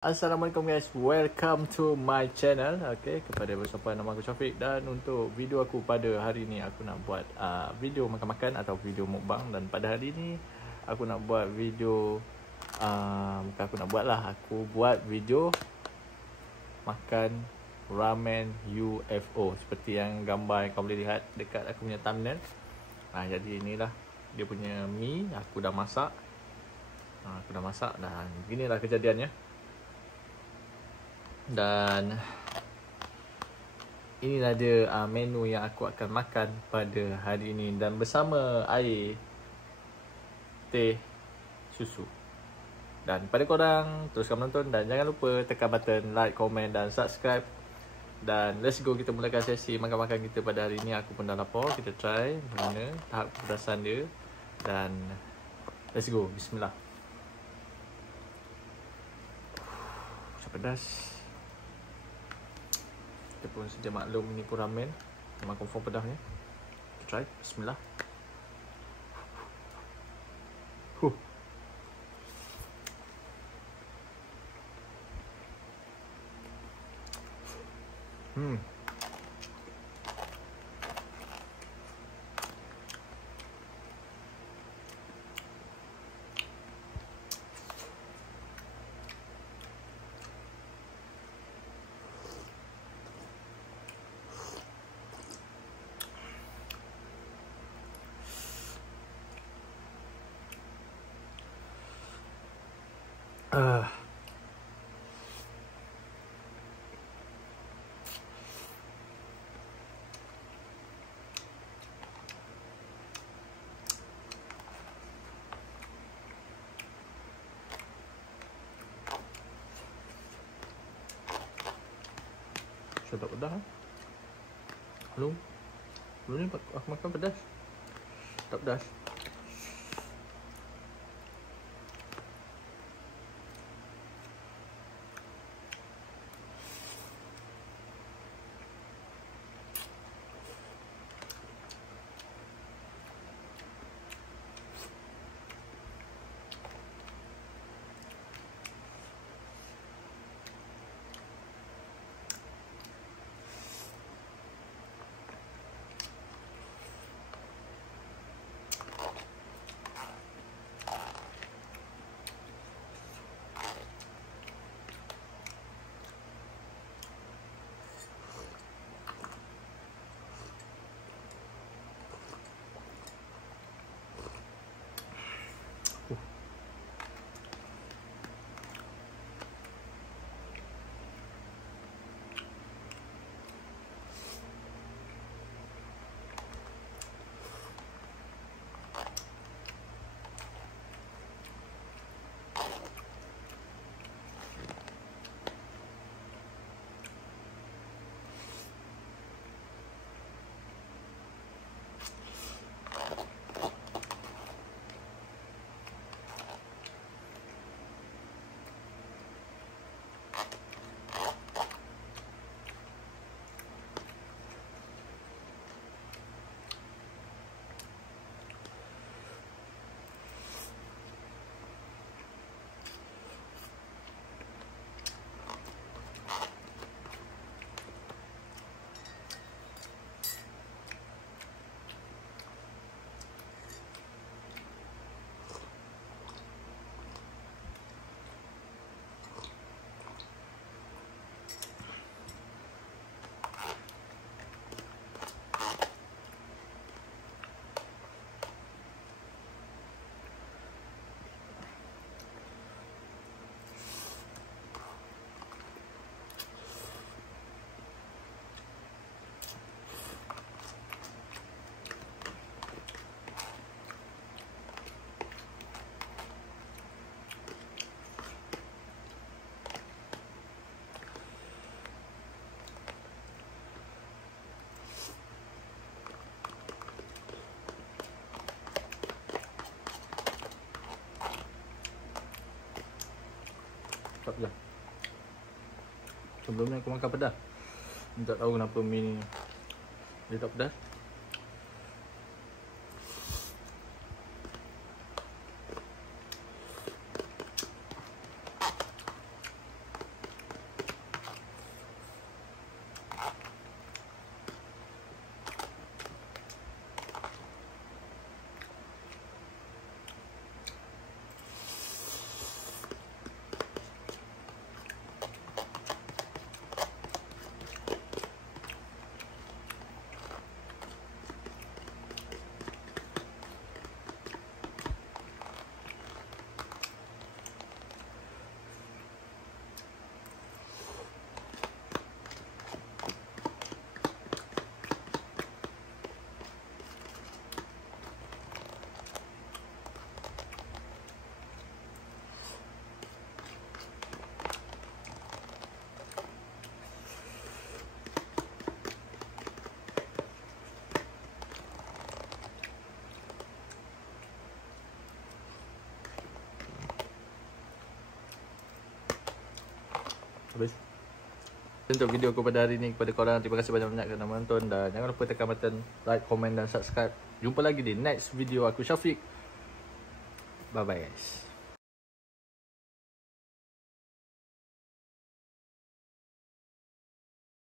Assalamualaikum guys, welcome to my channel. Okay, kepada bersama nama aku Syafiq. Dan untuk video aku pada hari ni, aku nak buat video makan-makan atau video mukbang. Dan pada hari ni aku nak buat video bukan aku nak buat lah, aku buat video makan ramen UFO seperti yang gambar yang kau boleh lihat dekat aku punya thumbnail. Jadi inilah dia punya mie. Aku dah masak. Dan beginilah kejadiannya. Dan inilah dia menu yang aku akan makan pada hari ini. Dan bersama air, teh, susu. Dan pada korang, teruskan menonton. Dan jangan lupa tekan button like, komen dan subscribe. Dan let's go, kita mulakan sesi makan-makan kita pada hari ini. Aku pun dah lapar. Kita try bagaimana tahap kepedasan dia. Dan let's go, bismillah. Pedas. Kita pun sedia maklum ni pun ramen. Memang confirm pedasnya. Kita try. Bismillah. Saya tak pedas. Belum ni aku makan pedas. Tak pedas. Tak pedas. Sebelum ni aku makan pedas. Tak tahu kenapa mie ni dia tak pedas. Habis. Untuk video aku pada hari ni, kepada korang, terima kasih banyak-banyak kerana menonton. Dan jangan lupa tekan button like, komen dan subscribe. Jumpa lagi di next video aku, Syafiq. Bye bye guys.